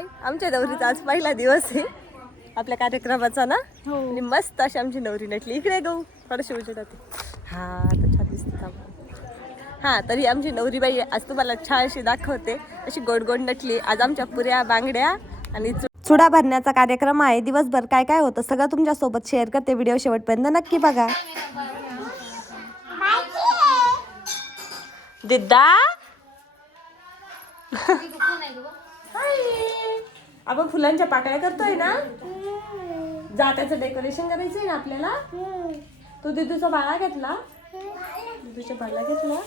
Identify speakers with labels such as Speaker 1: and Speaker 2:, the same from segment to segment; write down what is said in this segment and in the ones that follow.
Speaker 1: हाय. आमच्या नवरीचा आज पहिला दिवस आहे. आपल्या कार्यक्रमाचा ना? आणि मस्त अशी आमची नवरी नटली. इकडे गहू थोडीशी उजेड होते. हा छान दिसते हा तरी आमची नवरीबाई आज तुम्हाला छानशी दाखवते. अशी गोड गोड नटली. आज आमच्या पुऱ्या बांगड्या आणि चुडा भरण्याचा कार्यक्रम आहे. दिवसभर काय काय होतं सगळं तुमच्यासोबत शेअर करते. व्हिडिओ शेवटपर्यंत नक्की बघा. दिद्दा? आपण फुलांच्या पाकळ्या करतोय ना? जात्याचं डेकोरेशन करायचंय ना आपल्याला? तू दिदूचा बाळा घेतला? दिदूच्या बाळा घेतला.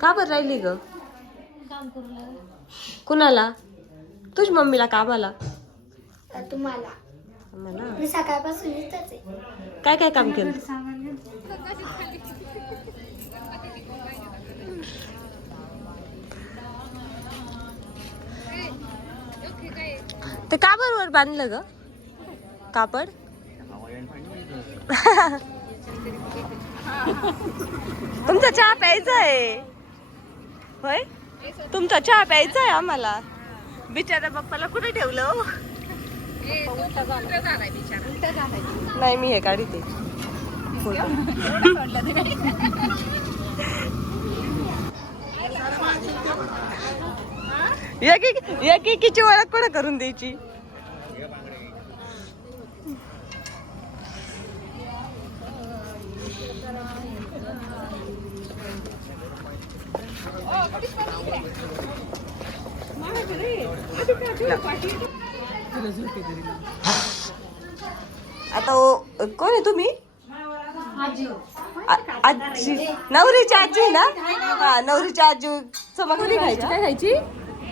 Speaker 1: का बरं राहिली ग. कुणाला? तुझ्या मम्मीला कामाला
Speaker 2: तुम्हाला.
Speaker 1: मला?
Speaker 2: मी सकाळपासून
Speaker 1: काय काय काम केलं? ते काबरवर बांधलं ग. कापड. तुमचा चहा प्यायचा आहे. होय? तुमचा चहा प्यायचा आहे आम्हाला. बिचारा बाप्पाला कुठे ठेवलं हो? नाही मी हे काढते. एक एकीची ओळख कुठं करून द्यायची? आता ओ- कोण आहे तुम्ही? आजी. नवरीची आजी ना? हा नवरीची आजी. चमक पुरी खायची काय खायची?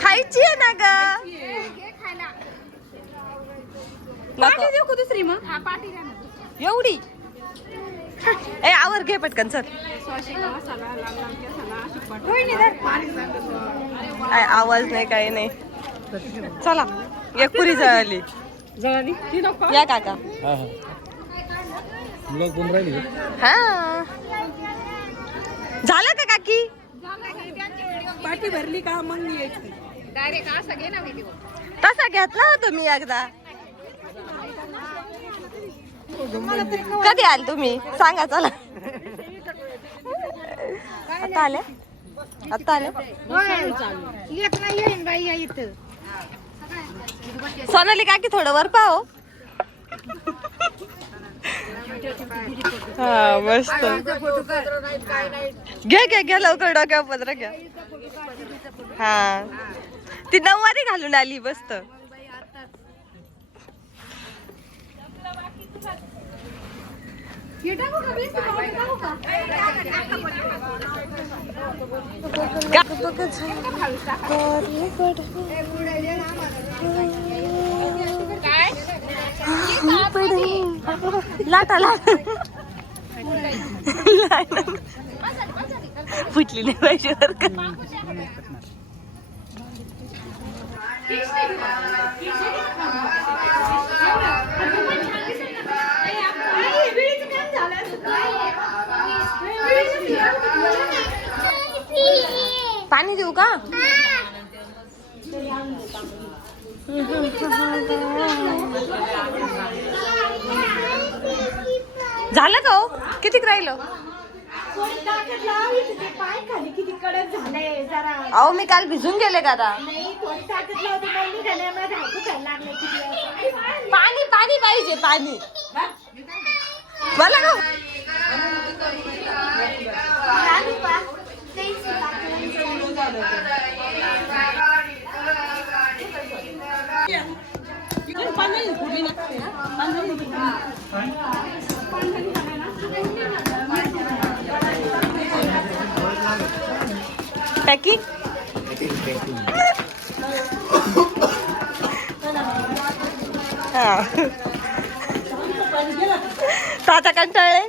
Speaker 1: खायची आहे ना ग.
Speaker 2: दुसरी मग?
Speaker 1: एवढी? ए आवर घे पटकन काय आवाज नाही काही नाही. चला एक पुरी जळाली. या काका.
Speaker 3: हा.
Speaker 1: झालं का काकी?
Speaker 4: पाठी भरली का? मग यायची.
Speaker 1: तसा घेतला होता मी एकदा. कधी आल तुम्ही? सांगा चला. आता आले? आता आले? सोनाली काकी थोडं वर पाहो हा मस्त. घे घे घे लवकर डोक्यावर पत्र घ्या. हा. ती नऊवारी घालून आली मस्त. लाटा लाटा. फुटली नाही पाहिजे बरं का. पाणी देऊ का? झालं का हो? कितीक राहिलं? अहो मी काल भिजून गेले का आता? पाणी पाणी पाहिजे पाणी. बोला ना
Speaker 2: चालू का? तेच बाकी.
Speaker 1: पॅकिंग ताता कंटाळले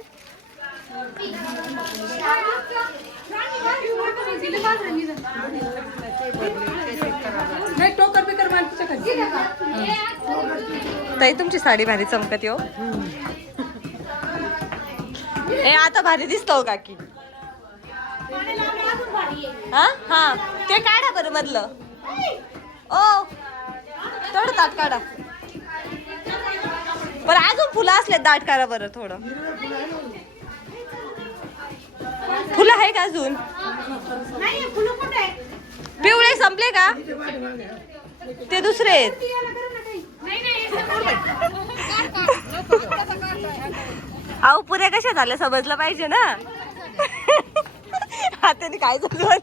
Speaker 1: ताई तुमची साडी भारी चमकत हो. ए आता भारी दिसतो हो काकी. हा? हा. ते काढा बरं मधलं. ओ. तेवढं काढा. बरं अजून फुलं असले दाट करा बरं थोडं. फुलं आहे का अजून? पिवळे संपले का? ते दुसरे आहेत. अहो पुऱ्या कशा झाल्या? समजलं पाहिजे ना. हाताने काय झालं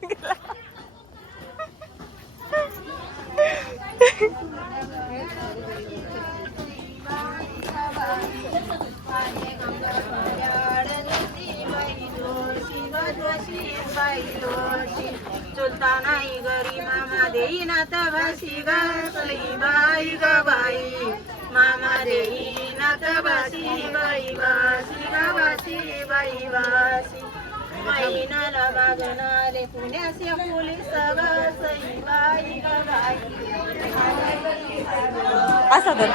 Speaker 5: नाही गरी मामा देई ना तबाशी ग बाई ग बाई मामा देई ना तबाशी बाई बाशी ग बाशी बाई बाशी महिनाला बागनाले पुण्याचे पोलीस बाई
Speaker 1: असा दर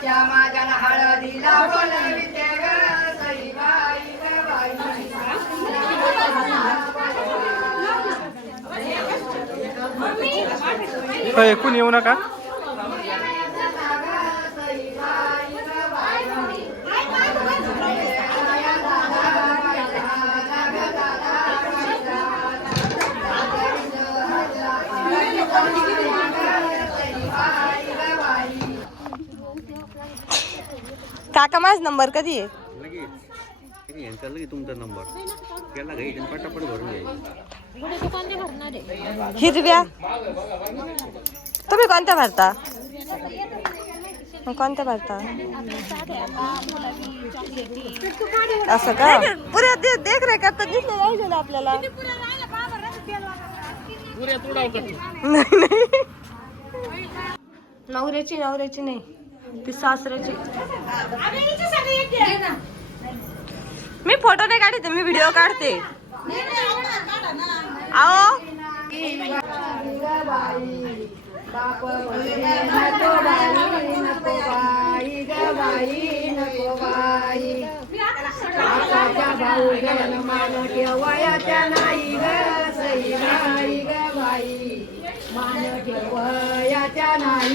Speaker 6: माझ्या हळदीला बोलविते ग सई बाई. ग बाई
Speaker 3: ऐकून येऊ नका.
Speaker 1: काका माझ नंबर कधी आहे?
Speaker 7: लगेच. यांचा लगेच तुमचा नंबर. त्याला घ्यायचा आणि पटापट भरून घ्यायचा.
Speaker 1: हिरव्या? तुम्ही कोणत्या भरता? मग कोणत्या भरता? असं का? पुऱ्या दे देख रे करता दिसलं पाहिजे ना आपल्याला. नाही, नाही. नवऱ्याची नवऱ्याची नाही. ती सासऱ्याची. मी फोटो नाही काढते मी व्हिडिओ काढते. आओ.
Speaker 6: ठेवायच्या नाही ग सई ग बाई मान ठेवायच्या नाही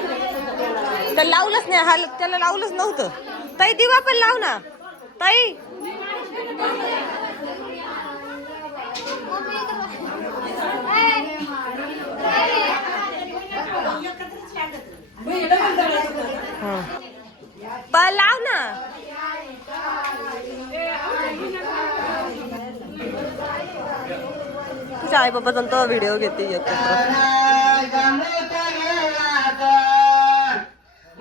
Speaker 1: तर लावलंच नाही. हा त्याला लावलंच नव्हतं. ताई दिवा पण लाव ना. ताई. पण लाव ना. तुझ्या आई बाबाचा तो व्हिडिओ घेते एकत्र
Speaker 6: वाळूचा महादेव केला ग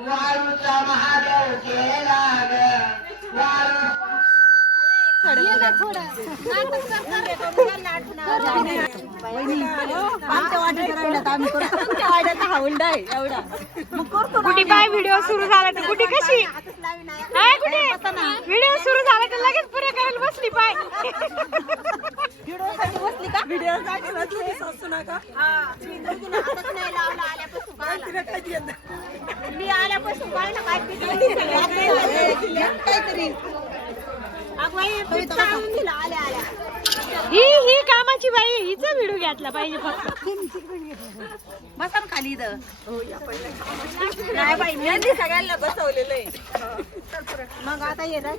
Speaker 6: वाळू
Speaker 2: थोडं नाटक
Speaker 1: तुमच्या वाड्याचा हा हुंडा आहे एवढा
Speaker 2: कुठे पाय व्हिडिओ सुरू झाला तर कुठे कशी? काय कुठे? व्हिडिओ सुरू झाला तर लगेच पुरे करायला बसली पाय
Speaker 1: व्हिडिओ व्हिडिओ बसली.
Speaker 2: मी आल्यापासून काय ना काय ही ही कामाची बाई हिचा व्हिडिओ घेतला पाहिजे फक्त.
Speaker 5: बसा खाली इथं.
Speaker 1: नाही बाई यांनी सगळ्यांना बसवलेलं आहे.
Speaker 5: मग आता ये ना.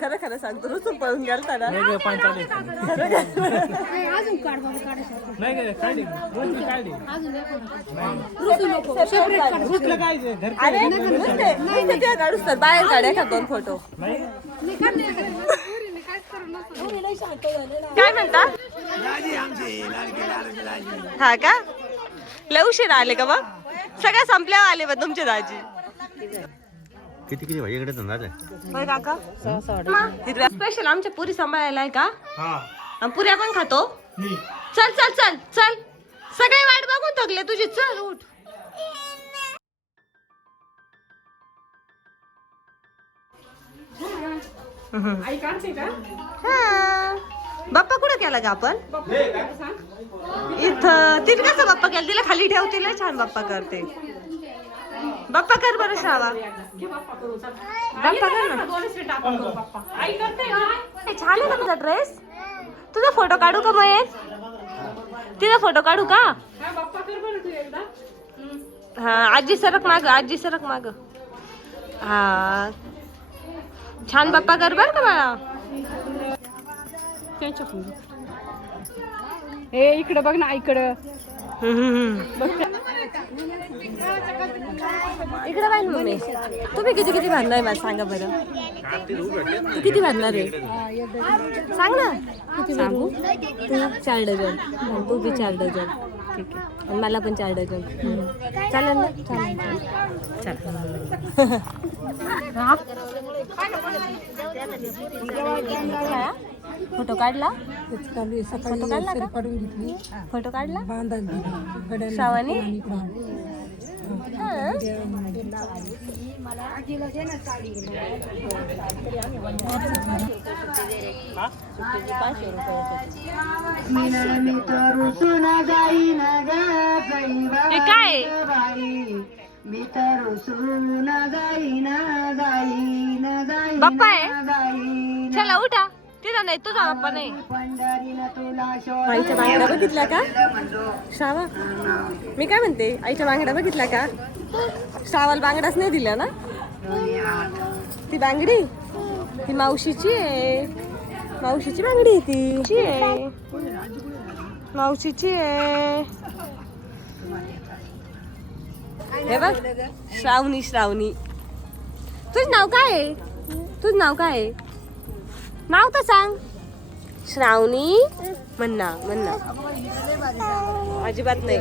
Speaker 1: खरं खरं सांगतो रुसून पळून गेलता ना.
Speaker 3: नाही पाणी नाही रुसलं काय ते?
Speaker 1: अरे नुसते नुसते ते काढूस तर बाहेर काढ्या का दोन फोटो काय म्हणता? हा का? लय उशीर आले का मग? सगळ्या संपल्यावर आले बघ तुमचे दाजी.
Speaker 7: किती किती भाई? इकडे धंदा
Speaker 1: होय काका? स्पेशल आमच्या पुरी सांभाळायला आहे का?
Speaker 3: हा.
Speaker 1: आणि पुऱ्या पण खातो? चल चल चल चल. सगळे वाट बघून थकले तुझी. चल उठ. हा. बाप्पा कुठं केला का आपण? इथं. तिने कसं बाप्पा केला? तिला खाली ठेव तिला छान बाप्पा करते. बाप्पा कर बरं श्रावा बाप्पा कर ना. छान आहे ना तुझा ड्रेस तुझा फोटो काढू का महेश तिचा फोटो काढू का? हा आजी सरक माग आजी सरक माग. हा. छान बाप्पा कर बर का बाळा.
Speaker 4: ए इकडे बघ ना इकडं.
Speaker 1: इकडे बाय मम्मी. तुम्ही किती किती भांडणार आहे मला सांगा बरं. तू किती भांडणार आहे? सांग ना. सांगू तू चार डझन. तू बी चार डझन. ठीक आहे आणि मला पण चार डझन. चालेल ना? चालेल. चालेल. फोटो काढला? फोटो काढला का? फोटो काढला? श्रावणी? हा. हे काय?
Speaker 6: मी तर रुसून जाईन जाईन जाईन
Speaker 1: बाप्पा आहे.
Speaker 6: जाईन.
Speaker 1: चला उठा. तिथं नाही तुझा बाप्पा नाही.
Speaker 6: पंढरीला तुला
Speaker 1: आईच्या बांगड्या बघितल्या का? श्रावा मी काय म्हणते आईच्या बांगड्या बघितल्या का? श्रावाला बांगड्याच नाही दिल्या ना? ती बांगडी? ती मावशीची आहे. मावशीची बांगडी आहे ती. ची आहे? मावशीची आहे. हे बघ श्रावणी श्रावणी. तुझं नाव काय आहे? तुझं नाव काय आहे? नाव तर सांग. श्रावणी? म्हणा म्हणा अजिबात नाही.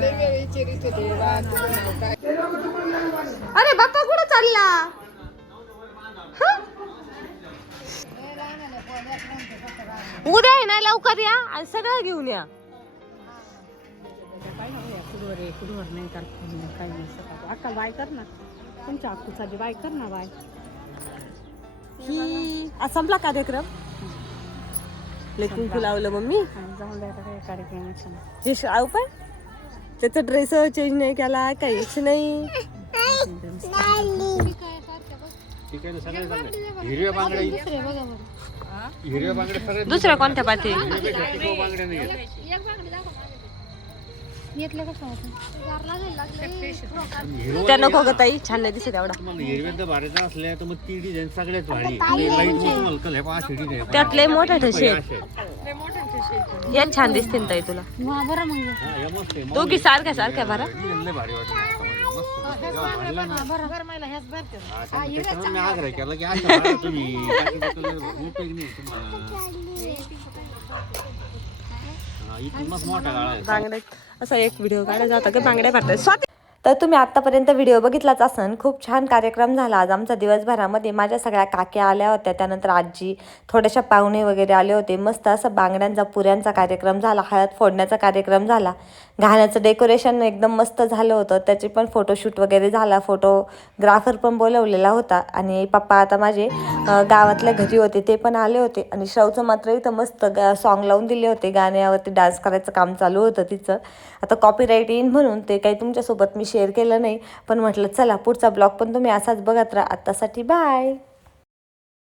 Speaker 1: अरे बाप्पा कुठं चालला? उद्या आहे ना लवकर या आणि सगळं घेऊन या.
Speaker 4: अक्का बाय कर ना. तुमच्या अक्कूचा बाय कर ना बाय.
Speaker 1: ही आज संपला कार्यक्रम? लय कुंकू लावलं मम्मी.
Speaker 4: जाऊन द्या आता काय कार्यक्रमाचं
Speaker 1: हे श्राव पण. त्याचा ड्रेस चेंज नाही केला काहीच नाही.
Speaker 7: ठीक आहे ना सगळे चांगले हिरव्या बांगड्या हिरव्या बांगड्या सगळ्यात
Speaker 1: दुसऱ्या कोणत्या पाठी
Speaker 7: हिरव्या बांगड्या नाही आहेत.
Speaker 1: त्या नको ग ताई छान नाही दिसत एवढा.
Speaker 7: तुम्हाला हिरव्या तर भारीचा असल्या तर मग ती डिझाईन सगळ्यात भारी. लाइट मोठं हलकल आहे पाच डिझाईन
Speaker 1: त्यात लय मोठा ठसे यात छान दिसतील ताई तुला.
Speaker 7: या मस्त आहे
Speaker 1: दोघी सारख्या सारख्या भरा
Speaker 7: लय भारी वाटत जेव्हा भारीला ना हा, त्यामुळे त्याच्यावर मी आग्रह केला की असं भरा तुम्ही बाकी लोकं लय उपयोग नाही तुम्हाला हा, इथून मस्त मोठा गाळा आहे
Speaker 1: बांगड्या असा एक व्हिडिओ काढायचा होता का बांगड्या भरतात स्वाती तर तुम्ही आत्तापर्यंत व्हिडिओ बघितलाच असन. खूप छान कार्यक्रम झाला आज आमचा दिवसभरामध्ये. माझ्या सगळ्या काक्या आल्या होत्या. त्यानंतर आजी थोड्याशा पाहुणे वगैरे आले होते. मस्त असं बांगड्यांचा पुऱ्यांचा कार्यक्रम झाला. हळद फोडण्याचा कार्यक्रम झाला. घाण्याचं डेकोरेशन एकदम मस्त झालं होतं. त्याचे पण फोटोशूट वगैरे झाला. फोटोग्राफर पण बोलवलेला होता. आणि पप्पा आता माझे गावातल्या घरी होते. ते पण आले होते. आणि श्रावचं मात्र इथं मस्त गा सॉन्ग लावून दिले होते. गाण्यावरती डान्स करायचं काम चालू होतं तिचं. आता कॉपीराईट येईन म्हणून ते काही तुमच्यासोबत मी शेअर केलं नाही. पण म्हटलं चला पुढचा ब्लॉग पण तुम्ही असाच बघत राहा. आत्तासाठी बाय